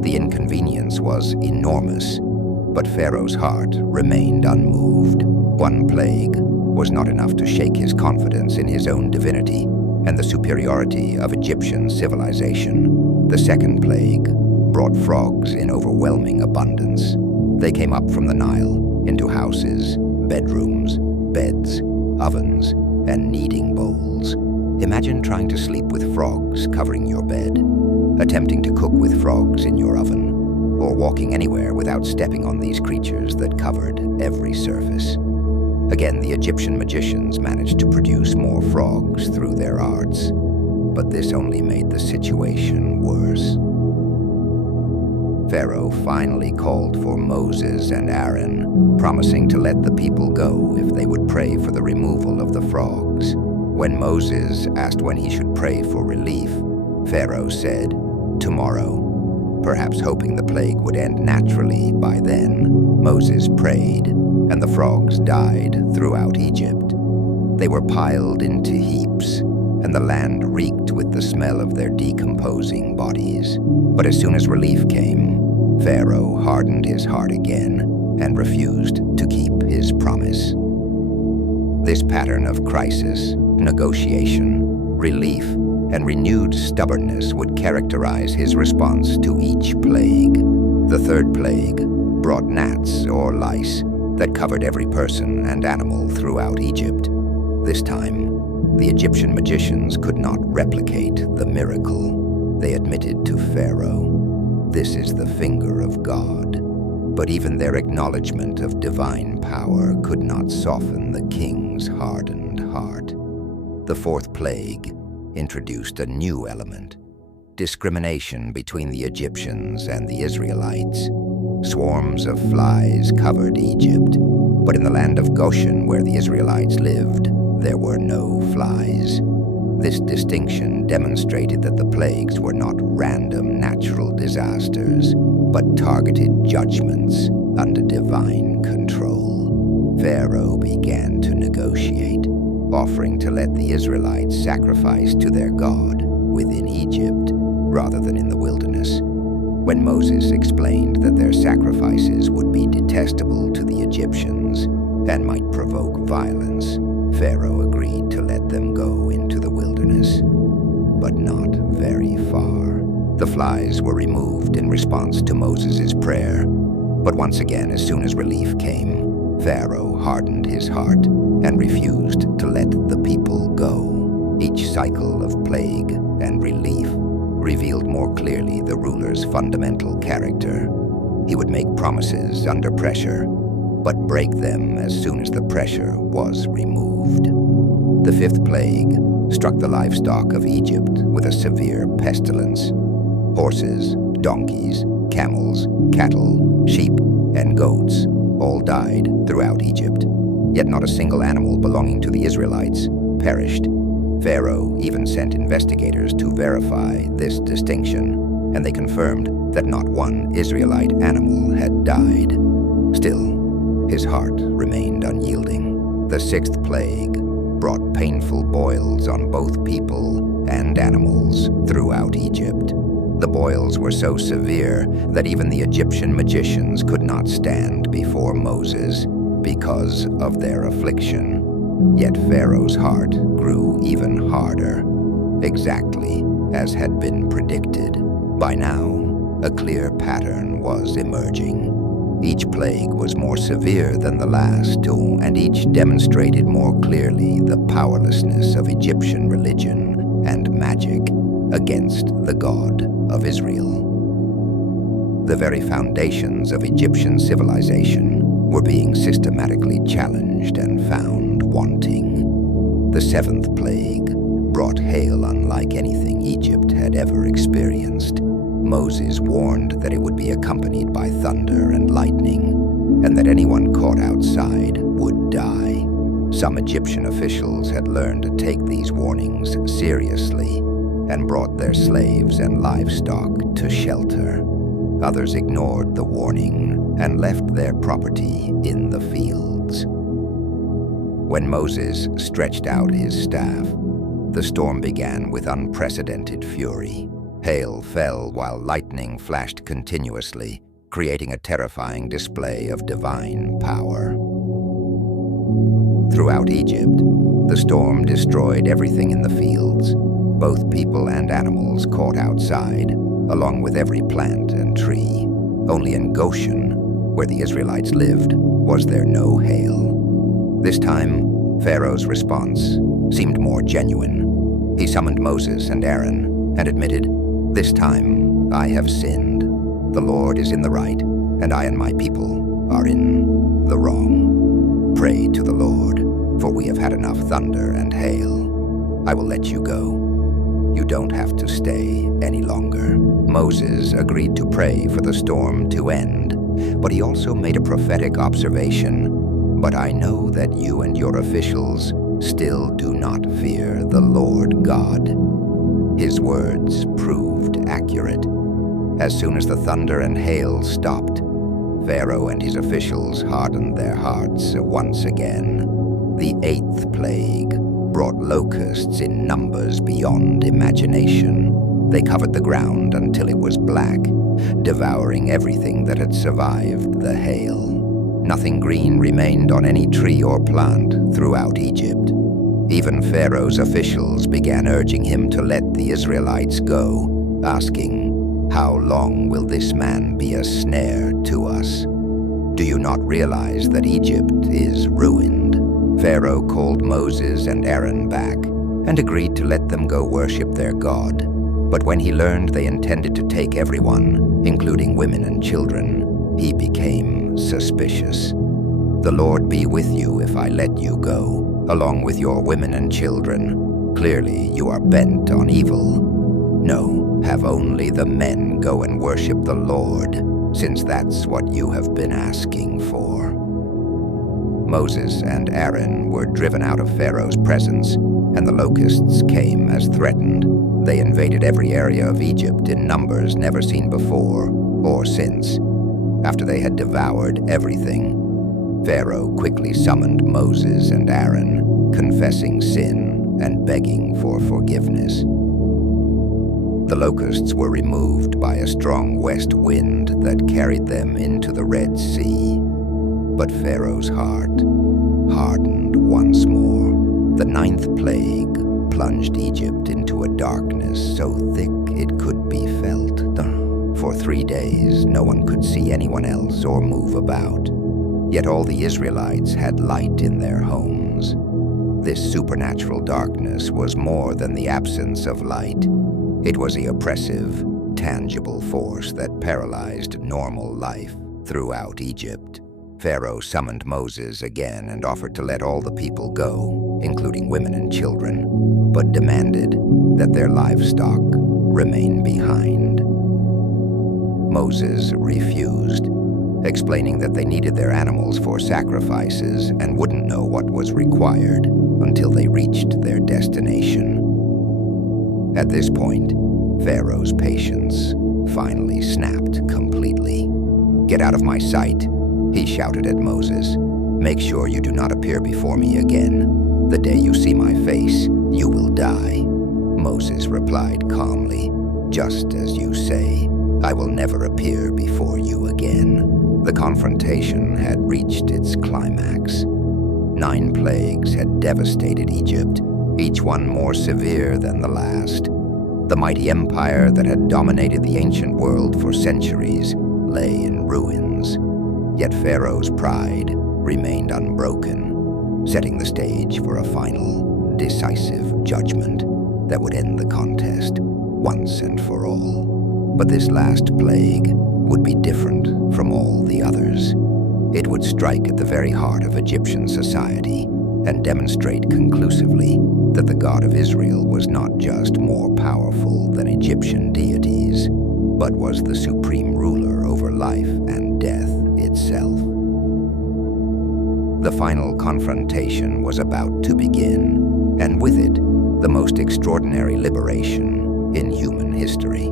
The inconvenience was enormous, but Pharaoh's heart remained unmoved. One plague was not enough to shake his confidence in his own divinity and the superiority of Egyptian civilization. The second plague brought frogs in overwhelming abundance. They came up from the Nile into houses, bedrooms, beds, ovens, and kneading bowls. Imagine trying to sleep with frogs covering your bed, attempting to cook with frogs in your oven, or walking anywhere without stepping on these creatures that covered every surface. Again, the Egyptian magicians managed to produce more frogs through their arts, but this only made the situation worse. Pharaoh finally called for Moses and Aaron, promising to let the people go if they would pray for the removal of the frogs. When Moses asked when he should pray for relief, Pharaoh said, "Tomorrow," perhaps hoping the plague would end naturally by then. Moses prayed, and the frogs died throughout Egypt. They were piled into heaps, and the land reeked with the smell of their decomposing bodies. But as soon as relief came, Pharaoh hardened his heart again and refused to keep his promise. This pattern of crisis, negotiation, relief, and renewed stubbornness would characterize his response to each plague. The third plague brought gnats or lice that covered every person and animal throughout Egypt. This time, the Egyptian magicians could not replicate the miracle. They admitted to Pharaoh, "This is the finger of God." But even their acknowledgement of divine power could not soften the king's hardened heart. The fourth plague introduced a new element: discrimination between the Egyptians and the Israelites. Swarms of flies covered Egypt, but in the land of Goshen, where the Israelites lived, there were no flies. This distinction demonstrated that the plagues were not random natural disasters, but targeted judgments under divine control. Pharaoh began to negotiate, offering to let the Israelites sacrifice to their God within Egypt rather than in the wilderness. When Moses explained that their sacrifices would be detestable to the Egyptians and might provoke violence, Pharaoh agreed to let them go into the wilderness, but not very far. The flies were removed in response to Moses' prayer, but once again, as soon as relief came, Pharaoh hardened his heart and refused to let the people go. Each cycle of plague and relief revealed more clearly the ruler's fundamental character. He would make promises under pressure, but break them as soon as the pressure was removed. The fifth plague struck the livestock of Egypt with a severe pestilence. Horses, donkeys, camels, cattle, sheep, and goats all died throughout Egypt, yet not a single animal belonging to the Israelites perished. Pharaoh even sent investigators to verify this distinction, and they confirmed that not one Israelite animal had died. Still, his heart remained unyielding. The sixth plague brought painful boils on both people and animals throughout Egypt. The boils were so severe that even the Egyptian magicians could not stand before Moses because of their affliction. Yet Pharaoh's heart grew even harder, exactly as had been predicted. By now, a clear pattern was emerging. Each plague was more severe than the last two, and each demonstrated more clearly the powerlessness of Egyptian religion and magic against the God of Israel. The very foundations of Egyptian civilization were being systematically challenged and found wanting. The seventh plague brought hail unlike anything Egypt had ever experienced. Moses warned that it would be accompanied by thunder and lightning, and that anyone caught outside would die. Some Egyptian officials had learned to take these warnings seriously and brought their slaves and livestock to shelter. Others ignored the warning and left their property in the fields. When Moses stretched out his staff, the storm began with unprecedented fury. Hail fell while lightning flashed continuously, creating a terrifying display of divine power. Throughout Egypt, the storm destroyed everything in the fields, both people and animals caught outside, along with every plant and tree. Only in Goshen, where the Israelites lived, was there no hail. This time, Pharaoh's response seemed more genuine. He summoned Moses and Aaron and admitted, "This time I have sinned. The Lord is in the right, and I and my people are in the wrong. Pray to the Lord, for we have had enough thunder and hail. I will let you go. You don't have to stay any longer." Moses agreed to pray for the storm to end, but he also made a prophetic observation. "But I know that you and your officials still do not fear the Lord God." His words proved accurate. As soon as the thunder and hail stopped, Pharaoh and his officials hardened their hearts once again. The 8th plague brought locusts in numbers beyond imagination. They covered the ground until it was black, devouring everything that had survived the hail. Nothing green remained on any tree or plant throughout Egypt. Even Pharaoh's officials began urging him to let the Israelites go, asking, "How long will this man be a snare to us? Do you not realize that Egypt is ruined?" Pharaoh called Moses and Aaron back and agreed to let them go worship their God. But when he learned they intended to take everyone, including women and children, he became suspicious. "The Lord be with you if I let you go, along with your women and children. Clearly you are bent on evil. No, have only the men go and worship the Lord, since that's what you have been asking for." Moses and Aaron were driven out of Pharaoh's presence, and the locusts came as threatened. They invaded every area of Egypt in numbers never seen before or since. After they had devoured everything, Pharaoh quickly summoned Moses and Aaron, confessing sin and begging for forgiveness. The locusts were removed by a strong west wind that carried them into the Red Sea. But Pharaoh's heart hardened once more. The 9th plague plunged Egypt into a darkness so thick it could be felt. For 3 days, no one could see anyone else or move about. Yet all the Israelites had light in their homes. This supernatural darkness was more than the absence of light. It was the oppressive, tangible force that paralyzed normal life throughout Egypt. Pharaoh summoned Moses again and offered to let all the people go, including women and children, but demanded that their livestock remain behind. Moses refused, explaining that they needed their animals for sacrifices and wouldn't know what was required until they reached their destination. At this point, Pharaoh's patience finally snapped completely. "Get out of my sight," he shouted at Moses. "Make sure you do not appear before me again. The day you see my face, you will die." Moses replied calmly, "Just as you say, I will never appear before you again." The confrontation had reached its climax. 9 plagues had devastated Egypt, each one more severe than the last. The mighty empire that had dominated the ancient world for centuries lay in ruins. Yet Pharaoh's pride remained unbroken, setting the stage for a final, decisive judgment that would end the contest once and for all. But this last plague would be different from all the others. It would strike at the very heart of Egyptian society and demonstrate conclusively that the God of Israel was not just more powerful than Egyptian deities, but was the supreme ruler over life and death itself. The final confrontation was about to begin, and with it, the most extraordinary liberation in human history.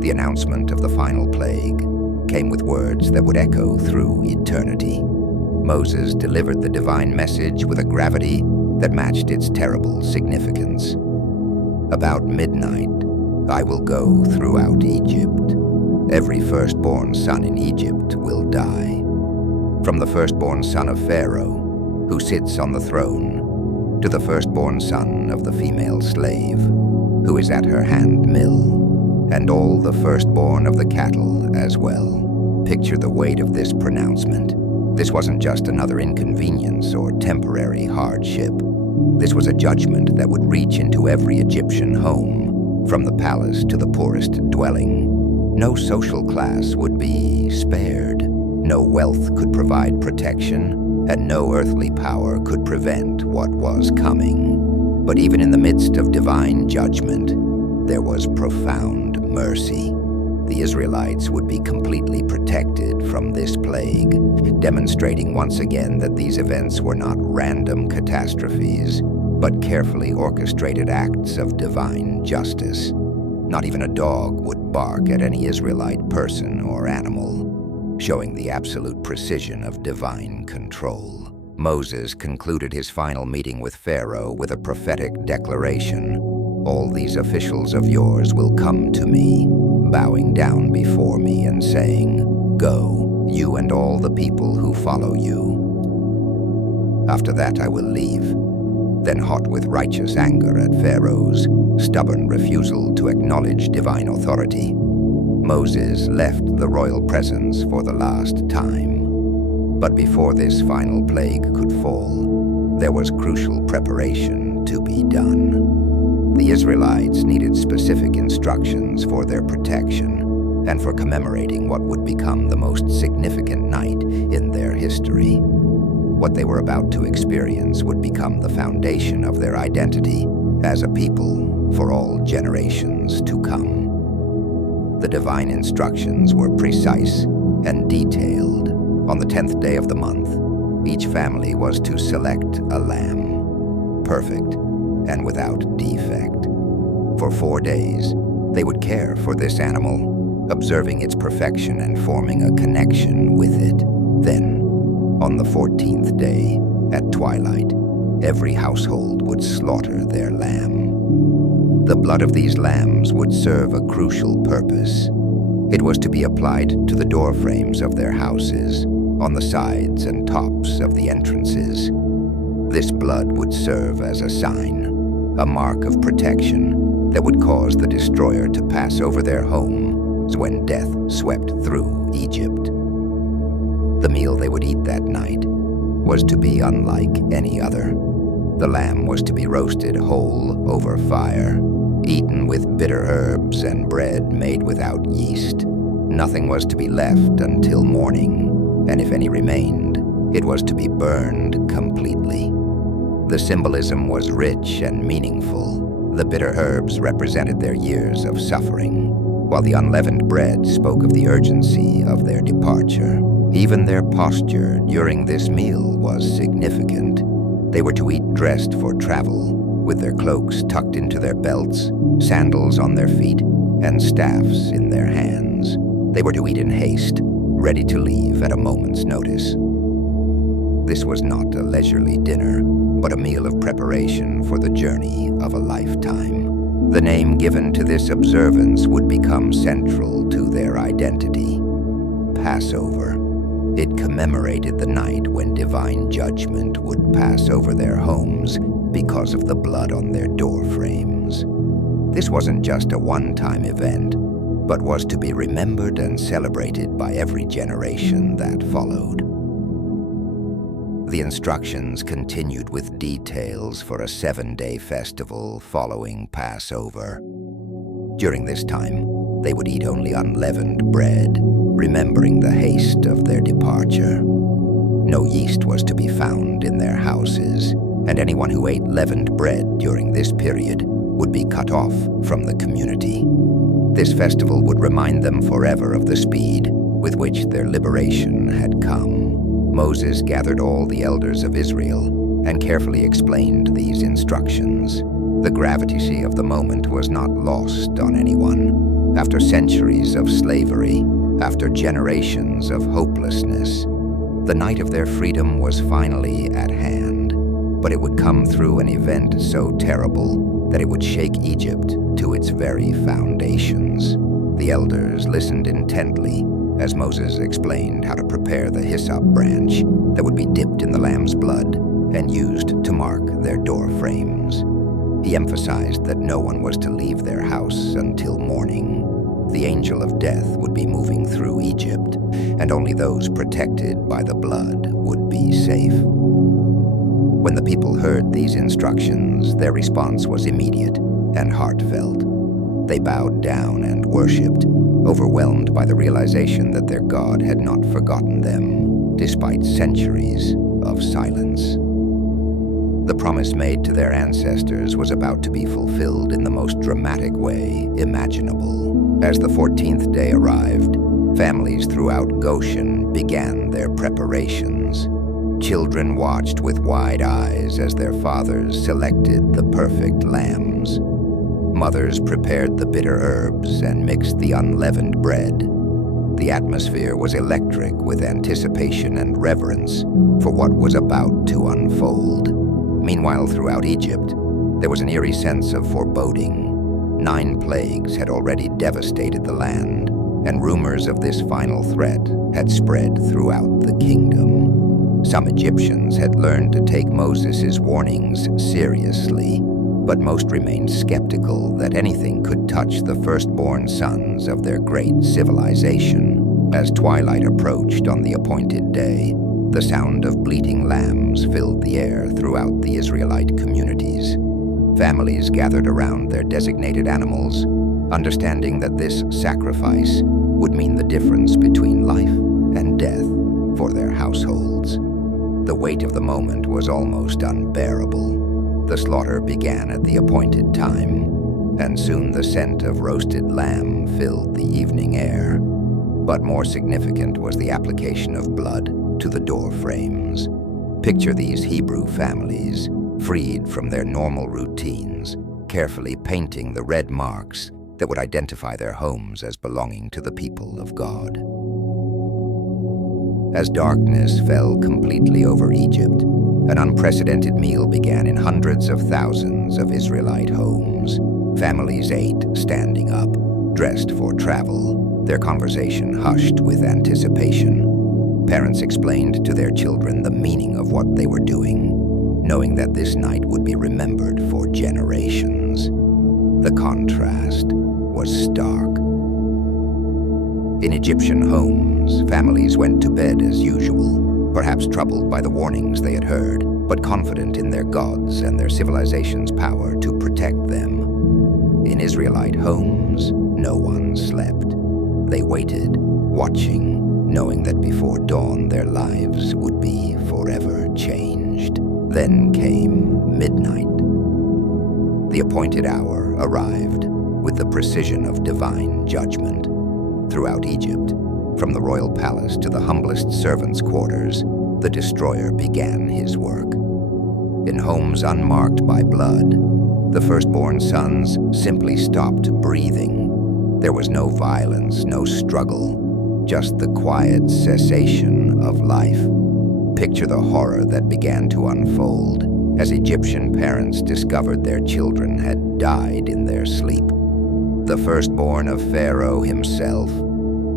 The announcement of the final plague came with words that would echo through eternity. Moses delivered the divine message with a gravity that matched its terrible significance. "About midnight, I will go throughout Egypt. Every firstborn son in Egypt will die. From the firstborn son of Pharaoh who sits on the throne, to the firstborn son of the female slave, who is at her hand mill, and all the firstborn of the cattle as well. Picture the weight of this pronouncement. This wasn't just another inconvenience or temporary hardship. This was a judgment that would reach into every Egyptian home, from the palace to the poorest dwelling. No social class would be spared. No wealth could provide protection, and no earthly power could prevent what was coming. But even in the midst of divine judgment, there was profound mercy. The Israelites would be completely protected from this plague, demonstrating once again that these events were not random catastrophes, but carefully orchestrated acts of divine justice. Not even a dog would bark at any Israelite person or animal, showing the absolute precision of divine control. Moses concluded his final meeting with Pharaoh with a prophetic declaration. All these officials of yours will come to me, bowing down before me and saying, "Go, you and all the people who follow you. After that I will leave." Then, hot with righteous anger at Pharaoh's stubborn refusal to acknowledge divine authority, Moses left the royal presence for the last time. But before this final plague could fall, there was crucial preparation to be done. The Israelites needed specific instructions for their protection and for commemorating what would become the most significant night in their history. What they were about to experience would become the foundation of their identity as a people for all generations to come. The divine instructions were precise and detailed. On the 10th day of the month, each family was to select a lamb, perfect and without defect. For 4 days, they would care for this animal, observing its perfection and forming a connection with it. Then, on the 14th day, at twilight, every household would slaughter their lamb. The blood of these lambs would serve a crucial purpose. It was to be applied to the door frames of their houses, on the sides and tops of the entrances. This blood would serve as a sign, a mark of protection that would cause the destroyer to pass over their homes when death swept through Egypt. The meal they would eat that night was to be unlike any other. The lamb was to be roasted whole over fire, eaten with bitter herbs and bread made without yeast. Nothing was to be left until morning, and if any remained, it was to be burned completely. The symbolism was rich and meaningful. The bitter herbs represented their years of suffering, while the unleavened bread spoke of the urgency of their departure. Even their posture during this meal was significant. They were to eat dressed for travel, with their cloaks tucked into their belts, sandals on their feet, and staffs in their hands. They were to eat in haste, ready to leave at a moment's notice. This was not a leisurely dinner, but a meal of preparation for the journey of a lifetime. The name given to this observance would become central to their identity: Passover. It commemorated the night when divine judgment would pass over their homes because of the blood on their door frames. This wasn't just a one-time event, but was to be remembered and celebrated by every generation that followed. The instructions continued with details for a 7-day festival following Passover. During this time, they would eat only unleavened bread, remembering the haste of their departure. No yeast was to be found in their houses, and anyone who ate leavened bread during this period would be cut off from the community. This festival would remind them forever of the speed with which their liberation had come. Moses gathered all the elders of Israel and carefully explained these instructions. The gravity of the moment was not lost on anyone. After centuries of slavery, after generations of hopelessness, the night of their freedom was finally at hand. But it would come through an event so terrible that it would shake Egypt to its very foundations. The elders listened intently as Moses explained how to prepare the hyssop branch that would be dipped in the lamb's blood and used to mark their door frames. He emphasized that no one was to leave their house until morning. The angel of death would be moving through Egypt, and only those protected by the blood would be safe. When the people heard these instructions, their response was immediate and heartfelt. They bowed down and worshipped, overwhelmed by the realization that their God had not forgotten them, despite centuries of silence. The promise made to their ancestors was about to be fulfilled in the most dramatic way imaginable. As the 14th day arrived, families throughout Goshen began their preparations. Children watched with wide eyes as their fathers selected the perfect lambs. Mothers prepared the bitter herbs and mixed the unleavened bread. The atmosphere was electric with anticipation and reverence for what was about to unfold. Meanwhile, throughout Egypt, there was an eerie sense of foreboding. 9 plagues had already devastated the land, and rumors of this final threat had spread throughout the kingdom. Some Egyptians had learned to take Moses' warnings seriously, but most remained skeptical that anything could touch the firstborn sons of their great civilization. As twilight approached on the appointed day, the sound of bleating lambs filled the air throughout the Israelite communities. Families gathered around their designated animals, understanding that this sacrifice would mean the difference between life and death for their households. The weight of the moment was almost unbearable. The slaughter began at the appointed time, and soon the scent of roasted lamb filled the evening air. But more significant was the application of blood to the door frames. Picture these Hebrew families, freed from their normal routines, carefully painting the red marks that would identify their homes as belonging to the people of God. As darkness fell completely over Egypt, an unprecedented meal began in hundreds of thousands of Israelite homes. Families ate standing up, dressed for travel, their conversation hushed with anticipation. Parents explained to their children the meaning of what they were doing, knowing that this night would be remembered for generations. The contrast was stark. In Egyptian homes, families went to bed as usual, perhaps troubled by the warnings they had heard, but confident in their gods and their civilization's power to protect them. In Israelite homes, no one slept. They waited, watching, knowing that before dawn their lives would be forever changed. Then came midnight. The appointed hour arrived with the precision of divine judgment. Throughout Egypt, from the royal palace to the humblest servants' quarters, the destroyer began his work. In homes unmarked by blood, the firstborn sons simply stopped breathing. There was no violence, no struggle, just the quiet cessation of life. Picture the horror that began to unfold as Egyptian parents discovered their children had died in their sleep. The firstborn of Pharaoh himself,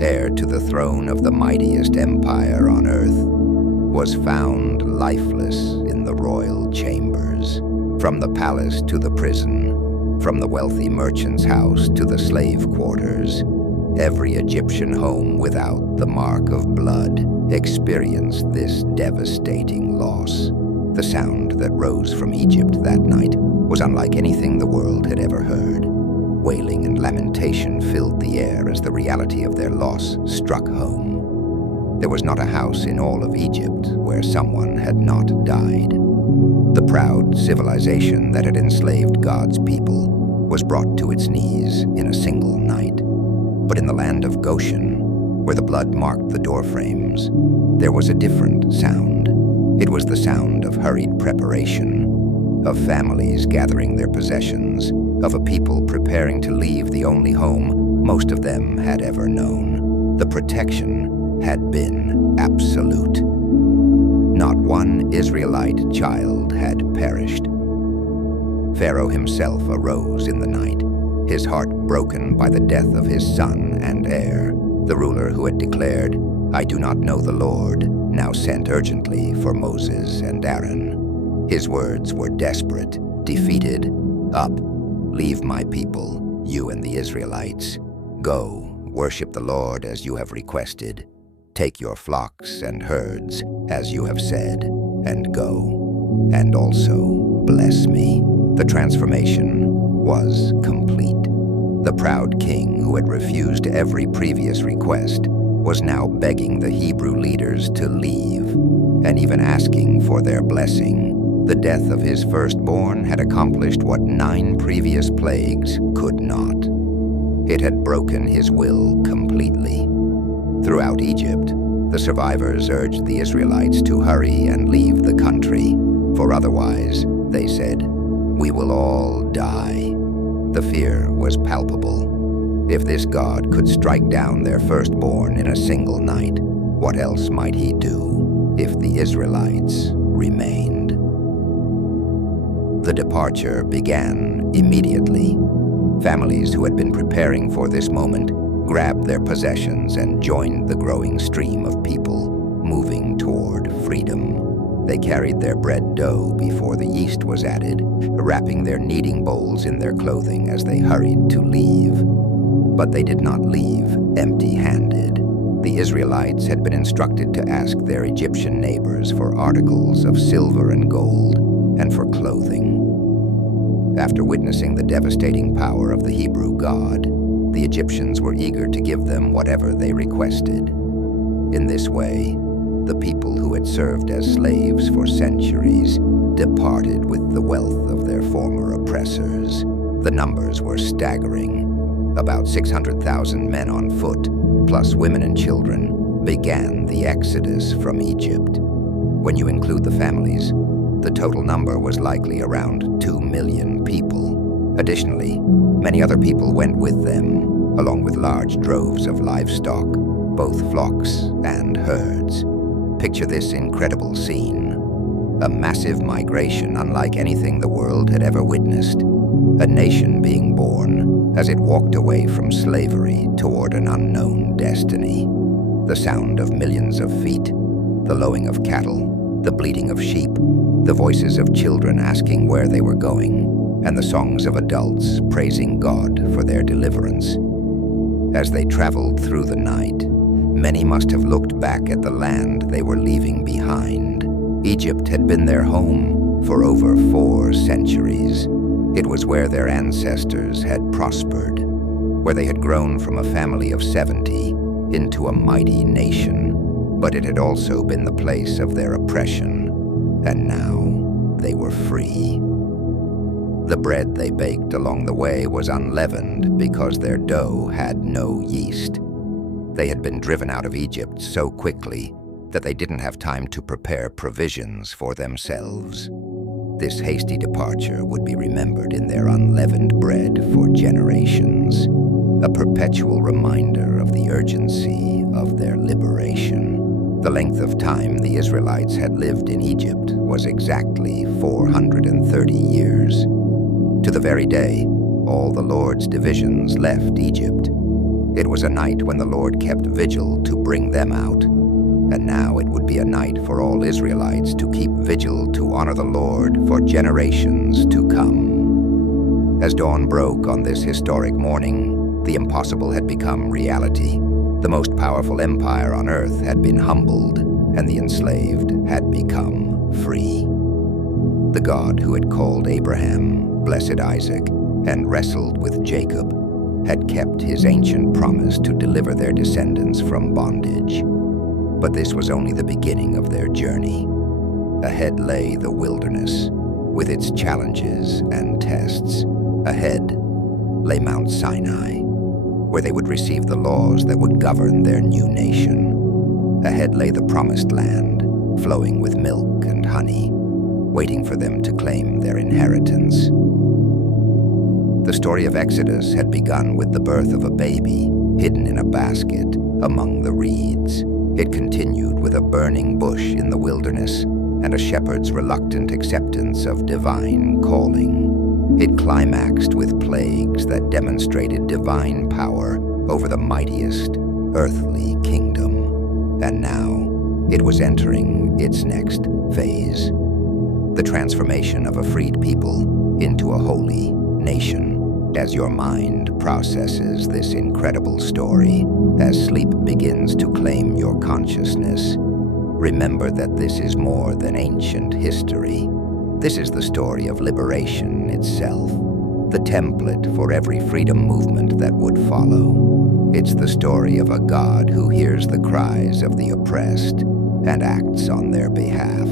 heir to the throne of the mightiest empire on earth, was found lifeless in the royal chambers. From the palace to the prison, from the wealthy merchant's house to the slave quarters, every Egyptian home without the mark of blood experienced this devastating loss. The sound that rose from Egypt that night was unlike anything the world had ever heard. Wailing and lamentation filled the air as the reality of their loss struck home. There was not a house in all of Egypt where someone had not died. The proud civilization that had enslaved God's people was brought to its knees in a single night. But in the land of Goshen, where the blood marked the doorframes, there was a different sound. It was the sound of hurried preparation, of families gathering their possessions, of a people preparing to leave the only home most of them had ever known. The protection had been absolute. Not one Israelite child had perished. Pharaoh himself arose in the night, his heart broken by the death of his son and heir. The ruler who had declared, "I do not know the Lord," now sent urgently for Moses and Aaron. His words were desperate, defeated. "Up, leave my people, you and the Israelites. Go, worship the Lord as you have requested. Take your flocks and herds, as you have said, and go. And also bless me." The transformation was complete. The proud king who had refused every previous request was now begging the Hebrew leaders to leave, and even asking for their blessing. The death of his firstborn had accomplished what 9 previous plagues could not. It had broken his will completely. Throughout Egypt, the survivors urged the Israelites to hurry and leave the country, for otherwise, they said, "We will all die." The fear was palpable. If this God could strike down their firstborn in a single night, what else might he do if the Israelites remained? The departure began immediately. Families who had been preparing for this moment grabbed their possessions and joined the growing stream of people moving toward freedom. They carried their bread dough before the yeast was added, wrapping their kneading bowls in their clothing as they hurried to leave. But they did not leave empty-handed. The Israelites had been instructed to ask their Egyptian neighbors for articles of silver and gold and for clothing. After witnessing the devastating power of the Hebrew God, the Egyptians were eager to give them whatever they requested. In this way, the people who had served as slaves for centuries departed with the wealth of their former oppressors. The numbers were staggering. About 600,000 men on foot, plus women and children, began the exodus from Egypt. When you include the families, the total number was likely around 2 million people. Additionally, many other people went with them, along with large droves of livestock, both flocks and herds. Picture this incredible scene. A massive migration unlike anything the world had ever witnessed. A nation being born as it walked away from slavery toward an unknown destiny. The sound of millions of feet, the lowing of cattle, the bleating of sheep, the voices of children asking where they were going, and the songs of adults praising God for their deliverance. As they traveled through the night, many must have looked back at the land they were leaving behind. Egypt had been their home for over 4 centuries. It was where their ancestors had prospered, where they had grown from a family of 70 into a mighty nation. But it had also been the place of their oppression, and now they were free. The bread they baked along the way was unleavened because their dough had no yeast. They had been driven out of Egypt so quickly that they didn't have time to prepare provisions for themselves. This hasty departure would be remembered in their unleavened bread for generations, a perpetual reminder of the urgency of their liberation. The length of time the Israelites had lived in Egypt was exactly 430 years. To the very day, all the Lord's divisions left Egypt. It was a night when the Lord kept vigil to bring them out, and now it would be a night for all Israelites to keep vigil to honor the Lord for generations to come. As dawn broke on this historic morning, the impossible had become reality. The most powerful empire on earth had been humbled, and the enslaved had become free. The God who had called Abraham, blessed Isaac, and wrestled with Jacob had kept his ancient promise to deliver their descendants from bondage. But this was only the beginning of their journey. Ahead lay the wilderness, with its challenges and tests. Ahead lay Mount Sinai, where they would receive the laws that would govern their new nation. Ahead lay the promised land, flowing with milk and honey, waiting for them to claim their inheritance. The story of Exodus had begun with the birth of a baby hidden in a basket among the reeds. It continued with a burning bush in the wilderness and a shepherd's reluctant acceptance of divine calling. It climaxed with plagues that demonstrated divine power over the mightiest earthly kingdom. And now, it was entering its next phase. the transformation of a freed people into a holy nation. As your mind processes this incredible story, as sleep begins to claim your consciousness, remember that this is more than ancient history. This is the story of liberation itself, the template for every freedom movement that would follow. It's the story of a God who hears the cries of the oppressed and acts on their behalf.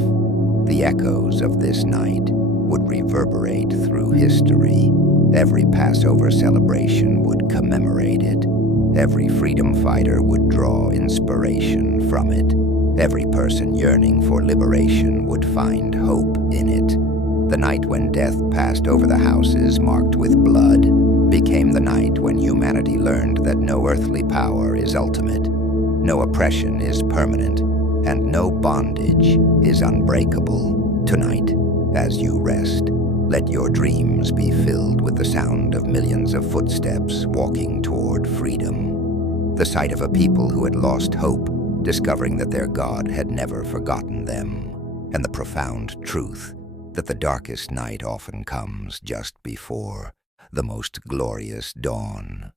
The echoes of this night would reverberate through history. Every Passover celebration would commemorate it. Every freedom fighter would draw inspiration from it. Every person yearning for liberation would find hope in it. The night when death passed over the houses marked with blood became the night when humanity learned that no earthly power is ultimate, no oppression is permanent, and no bondage is unbreakable. Tonight, as you rest, let your dreams be filled with the sound of millions of footsteps walking toward freedom. The sight of a people who had lost hope, discovering that their God had never forgotten them, and the profound truth that the darkest night often comes just before the most glorious dawn.